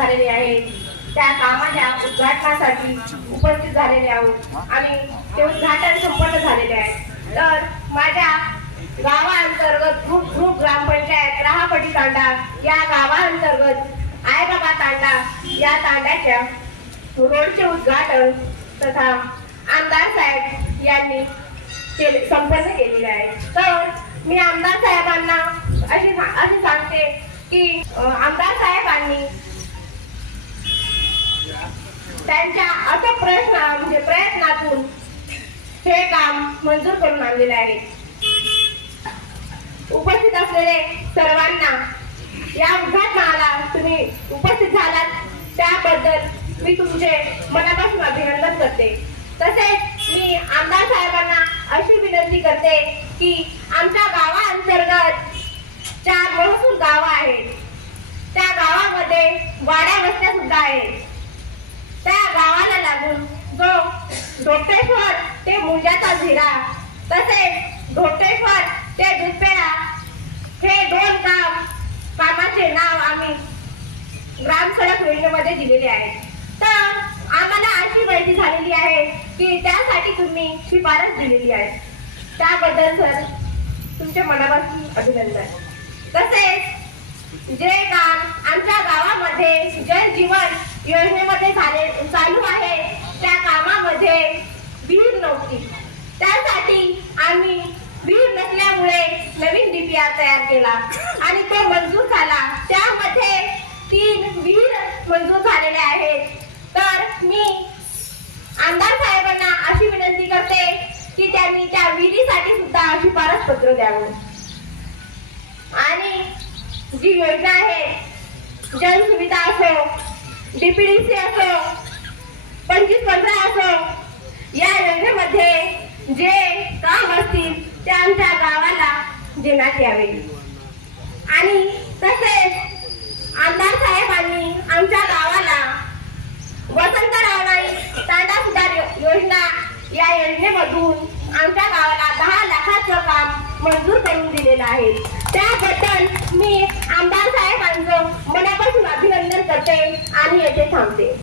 झालेले आहे. त्या कामाच्या उद्घाटनासाठी उपस्थित झालेले आहोत. आणि ते उद्घाटन संपन्न झालेले आहे. तर माझ्या गावाअंतर्गत ग्रुप ग्रुप ग्रामपंचायत राहापटी तांडा या गावाअंतर्गत आयबाबा तांडा या तांड्याच्या रोडचे उद्घाटन तथा आमदार साहेब यांनी केले संपन्न केलेले आहे. तर मी आमदार साहेबांना अशी असे सांगते की आमदार साहेबांनी त्यांच्या अथक प्रश्न म्हणजे प्रयत्नातून हे काम मंजूर करून आणलेले आहे. उपस्थित असलेले सर्वांना या उद्घाटनाला तुम्ही उपस्थित झालात त्याबद्दल मी तुमचे मनापासून अभिनंदन करते. तसेच मी आमदार साहेबांना अशी विनंती करते की आमच्या गावाअंतर्गत चार महसूल गावं आहेत. त्या गावामध्ये वाड्या वस्त्या सुद्धा आहेत. लागून जो ढोटेश्वर ते मुंजाचा झिरा. तसेच ढोटेश्वर ते दुधपेढा हे दोन काम कामाचे नाव आम्ही ग्रामसडक योजनेमध्ये दिलेले आहे तर आम्हाला अशी माहिती झालेली आहे की त्यासाठी तुम्ही शिफारस दिलेली आहे. त्याबद्दल सर तुमच्या मनापासून अभिनंदन. तसेच जे काम आमच्या गावामध्ये जल जीवन योजनेमध्ये झाले चालू आहे. त्या कामामध्ये विहीर नव्हती. त्यासाठी आम्ही विहीर नसल्यामुळे नवीन डीपीआर तयार केला आणि तो मंजूर झाला. त्यामध्ये तीन विहीर मंजूर झालेले आहेत. तर मी आमदार साहेबांना अशी विनंती करते की त्यांनी त्या विहिरीसाठी सुद्धा शिफारस पत्र द्यावं. आणि जी योजना आहे जल सुविधा असो डीपीडीसी असो पंचवीस पंधरा असो या योजनेमध्ये जे काम असतील ते आमच्या गावाला देण्यात यावे. आणि तसेच आमदार साहेबांनी आमच्या गावाला वसंतराव नाईक तांडा सुधार योजना या योजनेमधून आमच्या गावाला दहा लाखाचं काम मंजूर करून दिलेलं आहे. त्याबद्दल मी आमदार आणि येथे थांबते.